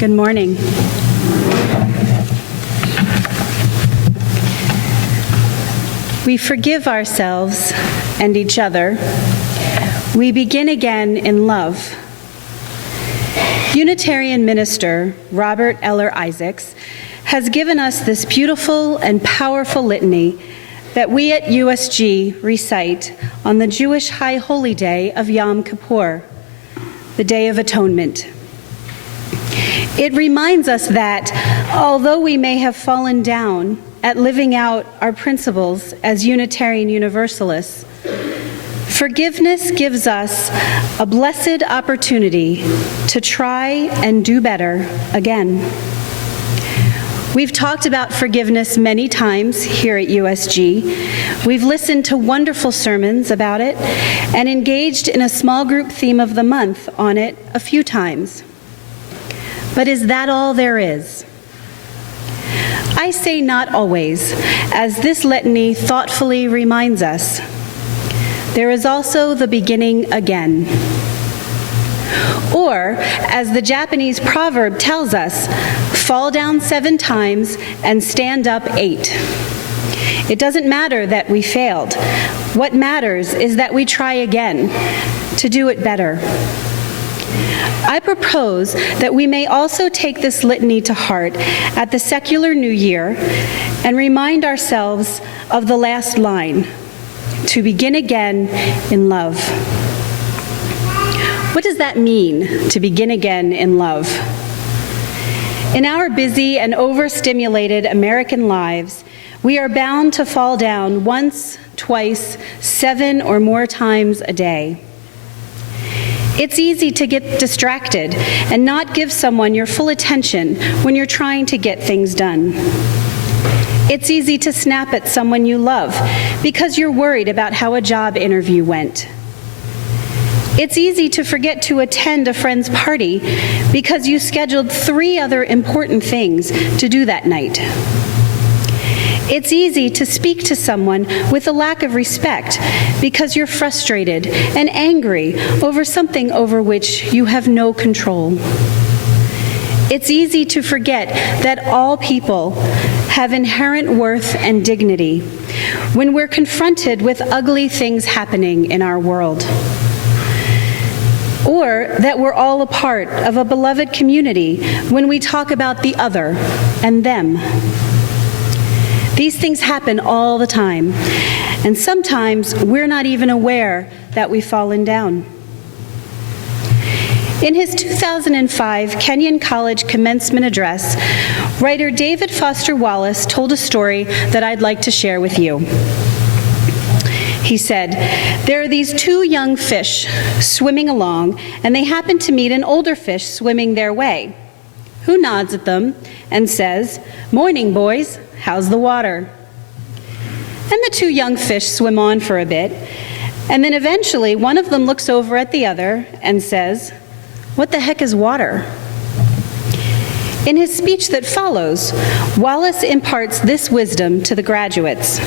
Good morning. We forgive ourselves and each other. We begin again in love. Unitarian minister Robert Eller Isaacs has given us this beautiful and powerful litany that we at USG recite on the Jewish High Holy Day of Yom Kippur, the Day of Atonement. It reminds us that although we may have fallen down at living out our principles as Unitarian Universalists, forgiveness gives us a blessed opportunity to try and do better again. We've talked about forgiveness many times here at USG. We've listened to wonderful sermons about it and engaged in a small group theme of the month on it a few times. But is that all there is? I say not always, as this litany thoughtfully reminds us. There is also the beginning again. Or, as the Japanese proverb tells us, fall down 7 times and stand up 8. It doesn't matter that we failed. What matters is that we try again to do it better. I propose that we may also take this litany to heart at the secular New Year and remind ourselves of the last line, to begin again in love. What does that mean, to begin again in love? In our busy and overstimulated American lives, we are bound to fall down once, twice, 7 or more times a day. It's easy to get distracted and not give someone your full attention when you're trying to get things done. It's easy to snap at someone you love because you're worried about how a job interview went. It's easy to forget to attend a friend's party because you scheduled 3 other important things to do that night. It's easy to speak to someone with a lack of respect because you're frustrated and angry over something over which you have no control. It's easy to forget that all people have inherent worth and dignity when we're confronted with ugly things happening in our world. Or that we're all a part of a beloved community when we talk about the other and them. These things happen all the time, and sometimes we're not even aware that we've fallen down. In his 2005 Kenyon College commencement address, writer David Foster Wallace told a story that I'd like to share with you. He said, there are these 2 young fish swimming along, and they happen to meet an older fish swimming their way, who nods at them and says, "Morning, boys. How's the water?" And the 2 young fish swim on for a bit, and then eventually one of them looks over at the other and says, "What the heck is water?" In his speech that follows, Wallace imparts this wisdom to the graduates.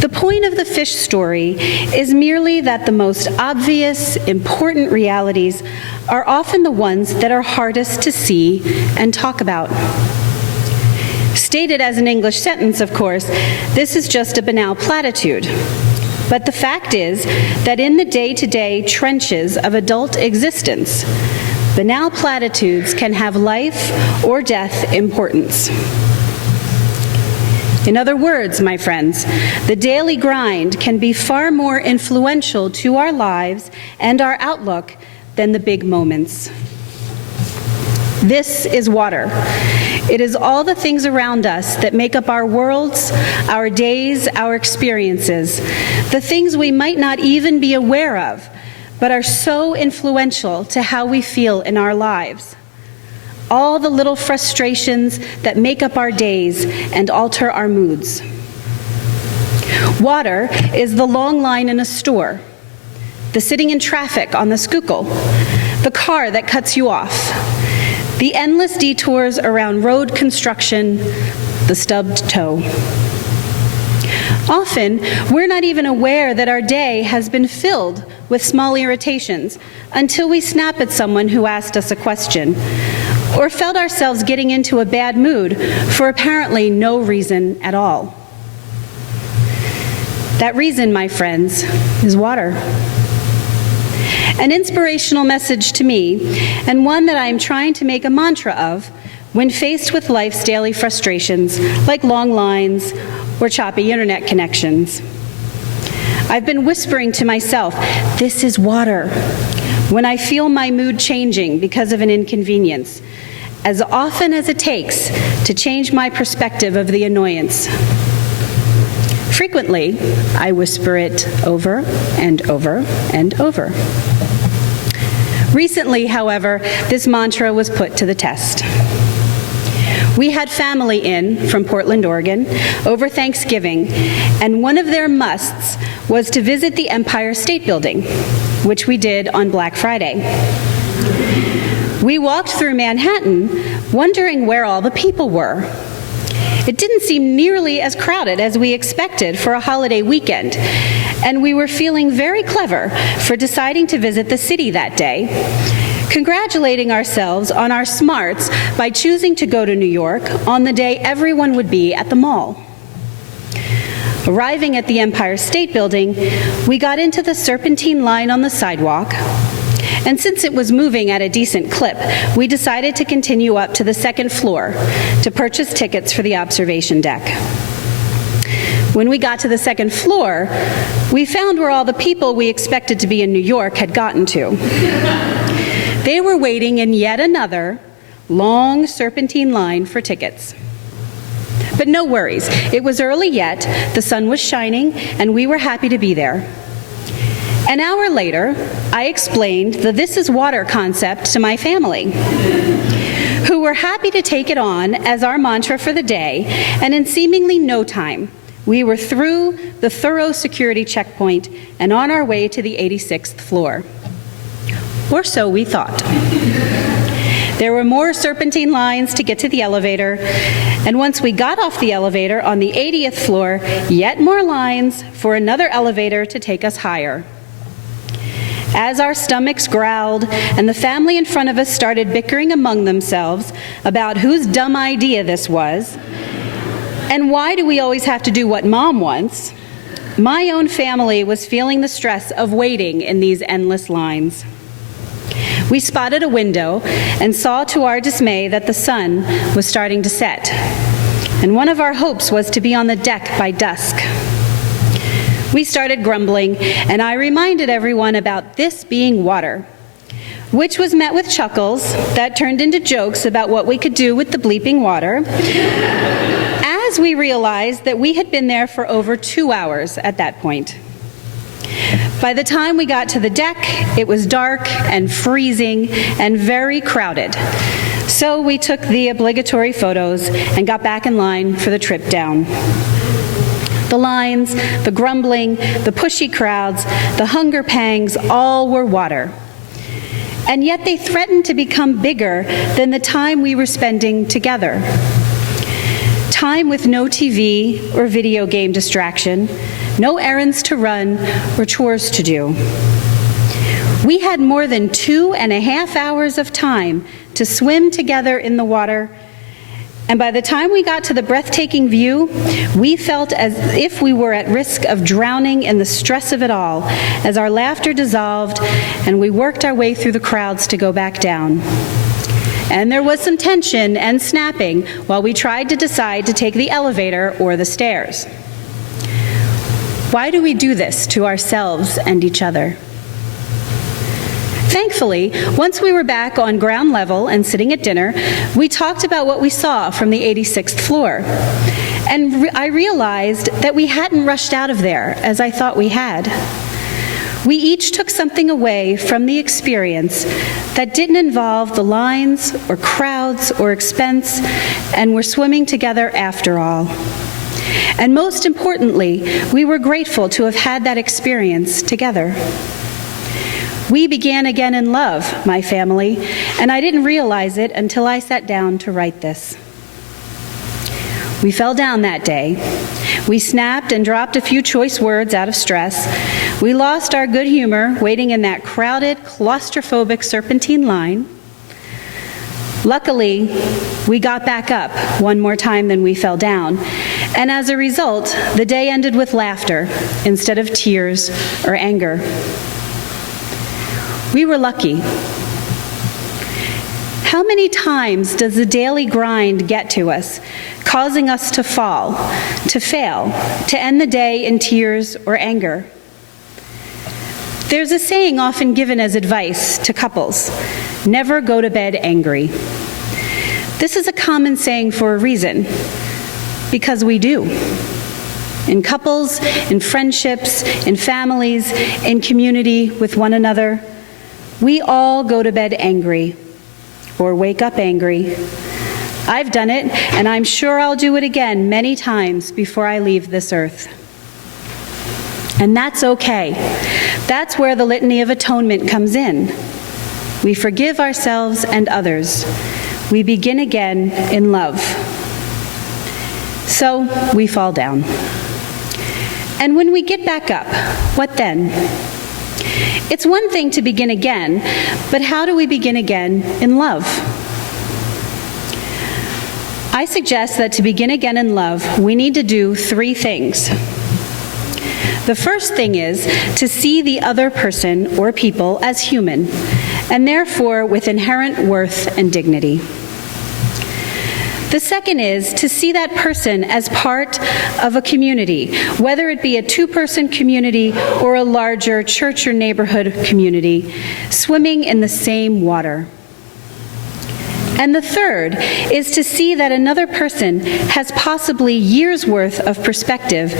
The point of the fish story is merely that the most obvious, important realities are often the ones that are hardest to see and talk about. Stated as an English sentence, of course, this is just a banal platitude. But the fact is that in the day-to-day trenches of adult existence, banal platitudes can have life or death importance. In other words, my friends, the daily grind can be far more influential to our lives and our outlook than the big moments. This is water. It is all the things around us that make up our worlds, our days, our experiences, the things we might not even be aware of, but are so influential to how we feel in our lives. All the little frustrations that make up our days and alter our moods. Water is the long line in a store, the sitting in traffic on the Schuylkill, the car that cuts you off, the endless detours around road construction, the stubbed toe. Often, we're not even aware that our day has been filled with small irritations until we snap at someone who asked us a question, or felt ourselves getting into a bad mood for apparently no reason at all. That reason, my friends, is water. An inspirational message to me, and one that I am trying to make a mantra of when faced with life's daily frustrations, like long lines or choppy internet connections. I've been whispering to myself, "This is water," when I feel my mood changing because of an inconvenience, as often as it takes to change my perspective of the annoyance. Frequently, I whisper it over and over and over. Recently, however, this mantra was put to the test. We had family in from Portland, Oregon, over Thanksgiving, and one of their musts was to visit the Empire State Building, which we did on Black Friday. We walked through Manhattan, wondering where all the people were. It didn't seem nearly as crowded as we expected for a holiday weekend, and we were feeling very clever for deciding to visit the city that day, congratulating ourselves on our smarts by choosing to go to New York on the day everyone would be at the mall. Arriving at the Empire State Building, we got into the serpentine line on the sidewalk, and since it was moving at a decent clip, we decided to continue up to the second floor to purchase tickets for the observation deck. When we got to the second floor, we found where all the people we expected to be in New York had gotten to. They were waiting in yet another long serpentine line for tickets. But no worries, it was early yet, the sun was shining, and we were happy to be there. An hour later, I explained the "this is water" concept to my family, who were happy to take it on as our mantra for the day, and in seemingly no time, we were through the thorough security checkpoint and on our way to the 86th floor. Or so we thought. There were more serpentine lines to get to the elevator, and once we got off the elevator on the 80th floor, yet more lines for another elevator to take us higher. As our stomachs growled and the family in front of us started bickering among themselves about whose dumb idea this was, and why do we always have to do what Mom wants, my own family was feeling the stress of waiting in these endless lines. We spotted a window and saw to our dismay that the sun was starting to set, and one of our hopes was to be on the deck by dusk. We started grumbling, and I reminded everyone about this being water, which was met with chuckles that turned into jokes about what we could do with the bleeping water, as we realized that we had been there for over 2 hours at that point. By the time we got to the deck, it was dark and freezing and very crowded. So we took the obligatory photos and got back in line for the trip down. The lines, the grumbling, the pushy crowds, the hunger pangs, all were water. And yet they threatened to become bigger than the time we were spending together. Time with no TV or video game distraction, no errands to run or chores to do. We had more than 2.5 hours of time to swim together in the water, and by the time we got to the breathtaking view, we felt as if we were at risk of drowning in the stress of it all as our laughter dissolved and we worked our way through the crowds to go back down. And there was some tension and snapping while we tried to decide to take the elevator or the stairs. Why do we do this to ourselves and each other? Thankfully, once we were back on ground level and sitting at dinner, we talked about what we saw from the 86th floor. And I realized that we hadn't rushed out of there as I thought we had. We each took something away from the experience that didn't involve the lines or crowds or expense, and were swimming together after all. And most importantly, we were grateful to have had that experience together. We began again in love, my family, and I didn't realize it until I sat down to write this. We fell down that day. We snapped and dropped a few choice words out of stress. We lost our good humor waiting in that crowded, claustrophobic serpentine line. Luckily, we got back up one more time than we fell down, and as a result, the day ended with laughter instead of tears or anger. We were lucky. How many times does the daily grind get to us, causing us to fall, to fail, to end the day in tears or anger? There's a saying often given as advice to couples: never go to bed angry. This is a common saying for a reason, because we do. In couples, in friendships, in families, in community with one another, we all go to bed angry or wake up angry. I've done it, and I'm sure I'll do it again many times before I leave this earth. And that's okay. That's where the Litany of Atonement comes in. We forgive ourselves and others. We begin again in love. So we fall down. And when we get back up, what then? It's one thing to begin again, but how do we begin again in love? I suggest that to begin again in love, we need to do 3 things. The first thing is to see the other person or people as human, and therefore with inherent worth and dignity. The second is to see that person as part of a community, whether it be a 2-person community or a larger church or neighborhood community, swimming in the same water. And the third is to see that another person has possibly years' worth of perspective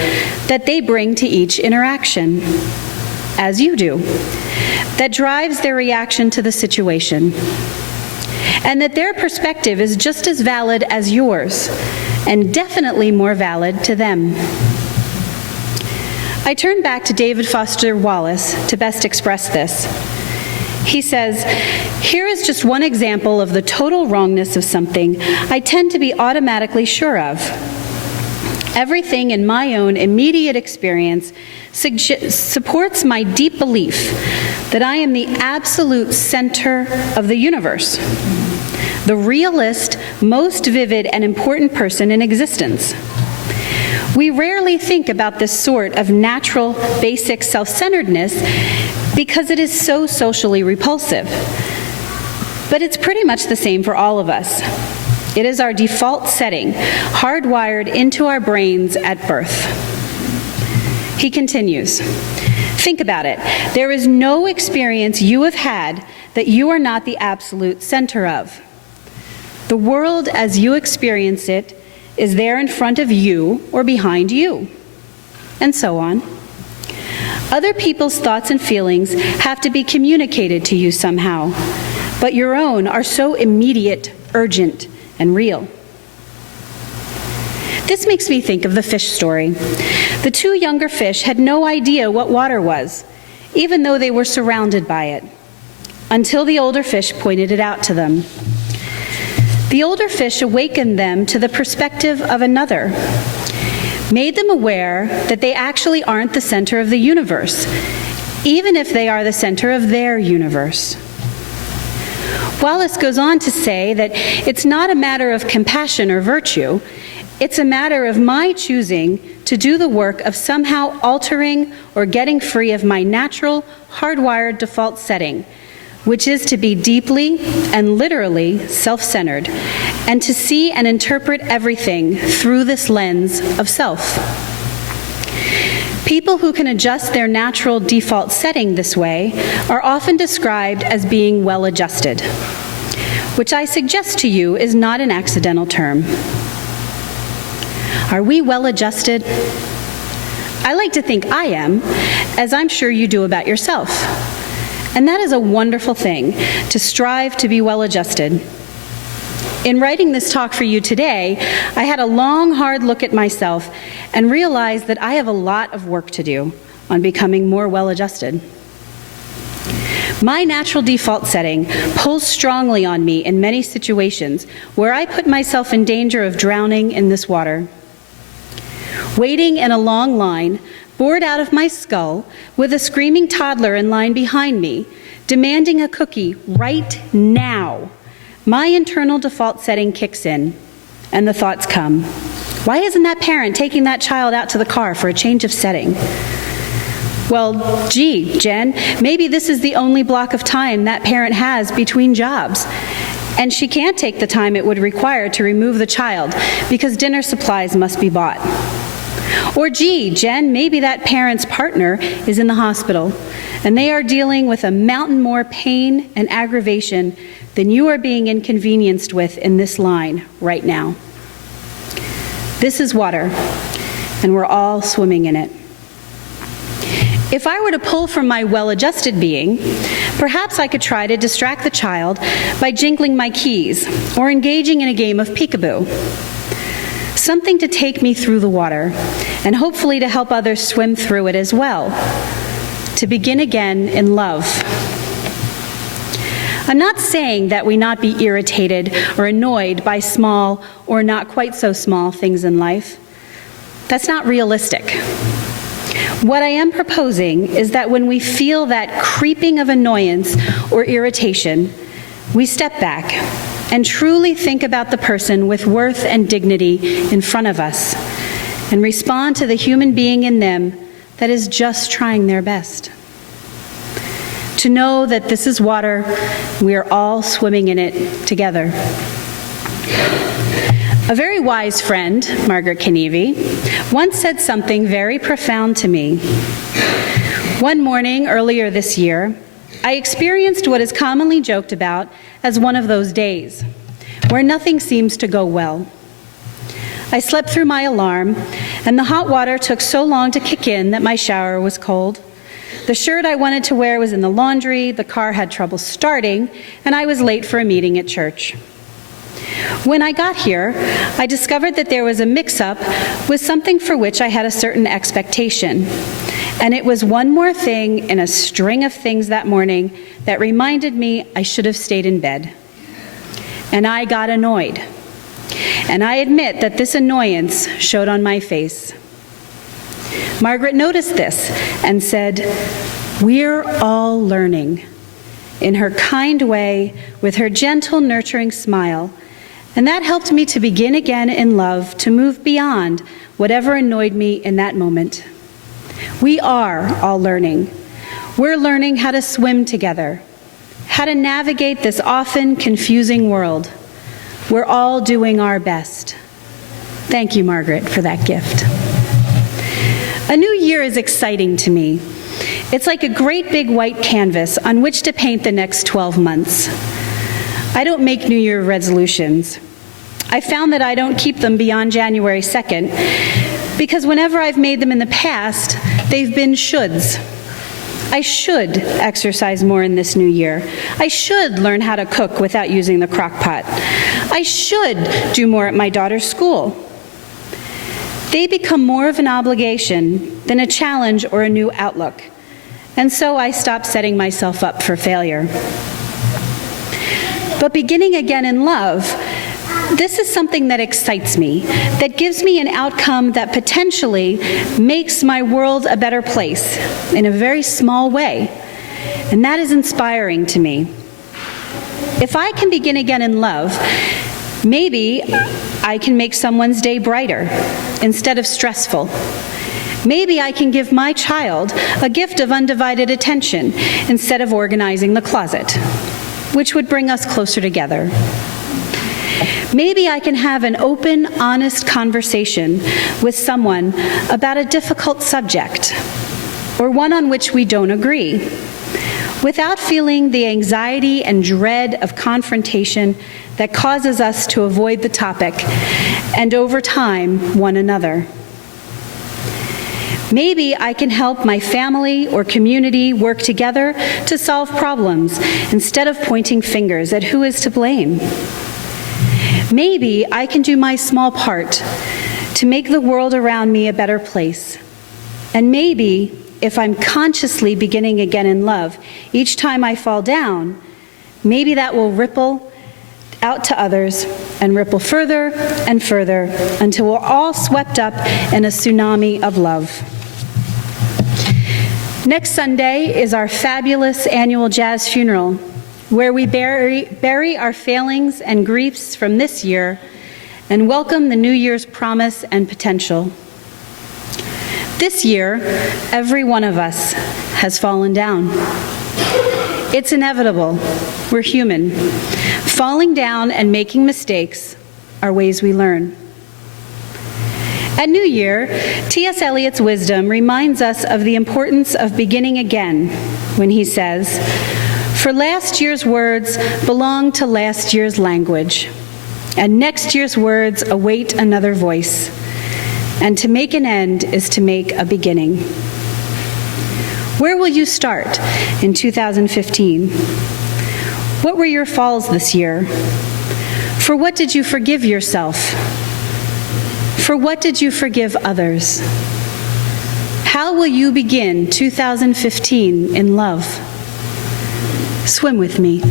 that they bring to each interaction, as you do, that drives their reaction to the situation, and that their perspective is just as valid as yours, and definitely more valid to them. I turn back to David Foster Wallace to best express this. He says, "Here is just one example of the total wrongness of something I tend to be automatically sure of. Everything in my own immediate experience supports my deep belief that I am the absolute center of the universe, the realest, most vivid and important person in existence. We rarely think about this sort of natural, basic self-centeredness because it is so socially repulsive. But it's pretty much the same for all of us. It is our default setting, hardwired into our brains at birth." He continues, "Think about it. There is no experience you have had that you are not the absolute center of. The world as you experience it is there in front of you or behind you, and so on. Other people's thoughts and feelings have to be communicated to you somehow, but your own are so immediate, urgent, and real." This makes me think of the fish story. The 2 younger fish had no idea what water was, even though they were surrounded by it, until the older fish pointed it out to them. The older fish awakened them to the perspective of another, made them aware that they actually aren't the center of the universe, even if they are the center of their universe. Wallace goes on to say that it's not a matter of compassion or virtue, it's a matter of my choosing to do the work of somehow altering or getting free of my natural, hardwired default setting, which is to be deeply and literally self-centered, and to see and interpret everything through this lens of self. People who can adjust their natural default setting this way are often described as being well-adjusted, which I suggest to you is not an accidental term. Are we well-adjusted? I like to think I am, as I'm sure you do about yourself. And that is a wonderful thing, to strive to be well-adjusted. In writing this talk for you today, I had a long, hard look at myself and realized that I have a lot of work to do on becoming more well-adjusted. My natural default setting pulls strongly on me in many situations where I put myself in danger of drowning in this water. Waiting in a long line, bored out of my skull, with a screaming toddler in line behind me, demanding a cookie right now, my internal default setting kicks in, and the thoughts come. Why isn't that parent taking that child out to the car for a change of setting? Well, gee, Jen, maybe this is the only block of time that parent has between jobs, and she can't take the time it would require to remove the child because dinner supplies must be bought. Or gee, Jen, maybe that parent's partner is in the hospital, and they are dealing with a mountain more pain and aggravation than you are being inconvenienced with in this line right now. This is water, and we're all swimming in it. If I were to pull from my well-adjusted being, perhaps I could try to distract the child by jingling my keys or engaging in a game of peekaboo. Something to take me through the water, and hopefully to help others swim through it as well. To begin again in love. I'm not saying that we not be irritated or annoyed by small or not quite so small things in life. That's not realistic. What I am proposing is that when we feel that creeping of annoyance or irritation, we step back and truly think about the person with worth and dignity in front of us and respond to the human being in them that is just trying their best. To know that this is water, we are all swimming in it together. A very wise friend, Margaret Kenevy, once said something very profound to me. One morning earlier this year, I experienced what is commonly joked about as one of those days, where nothing seems to go well. I slept through my alarm, and the hot water took so long to kick in that my shower was cold. The shirt I wanted to wear was in the laundry, the car had trouble starting, and I was late for a meeting at church. When I got here, I discovered that there was a mix-up with something for which I had a certain expectation. And it was one more thing in a string of things that morning that reminded me I should have stayed in bed. And I got annoyed. And I admit that this annoyance showed on my face. Margaret noticed this and said, "We're all learning," in her kind way, with her gentle, nurturing smile. And that helped me to begin again in love, to move beyond whatever annoyed me in that moment. We are all learning. We're learning how to swim together, how to navigate this often confusing world. We're all doing our best. Thank you, Margaret, for that gift. A new year is exciting to me. It's like a great big white canvas on which to paint the next 12 months. I don't make New Year resolutions. I found that I don't keep them beyond January 2nd because whenever I've made them in the past, they've been shoulds. I should exercise more in this new year. I should learn how to cook without using the crock pot. I should do more at my daughter's school. They become more of an obligation than a challenge or a new outlook, and so I stop setting myself up for failure. But beginning again in love, this is something that excites me, that gives me an outcome that potentially makes my world a better place in a very small way, and that is inspiring to me. If I can begin again in love, maybe I can make someone's day brighter instead of stressful. Maybe I can give my child a gift of undivided attention instead of organizing the closet, which would bring us closer together. Maybe I can have an open, honest conversation with someone about a difficult subject, or one on which we don't agree, without feeling the anxiety and dread of confrontation that causes us to avoid the topic, and over time, one another. Maybe I can help my family or community work together to solve problems instead of pointing fingers at who is to blame. Maybe I can do my small part to make the world around me a better place. And maybe, if I'm consciously beginning again in love, each time I fall down, maybe that will ripple out to others and ripple further and further until we're all swept up in a tsunami of love. Next Sunday is our fabulous annual jazz funeral, where we bury our failings and griefs from this year and welcome the new year's promise and potential. This year, every one of us has fallen down. It's inevitable. We're human. Falling down and making mistakes are ways we learn. At New Year, T.S. Eliot's wisdom reminds us of the importance of beginning again when he says, "For last year's words belong to last year's language, and next year's words await another voice, and to make an end is to make a beginning." Where will you start in 2015? What were your falls this year? For what did you forgive yourself? For what did you forgive others? How will you begin 2015 in love? Swim with me.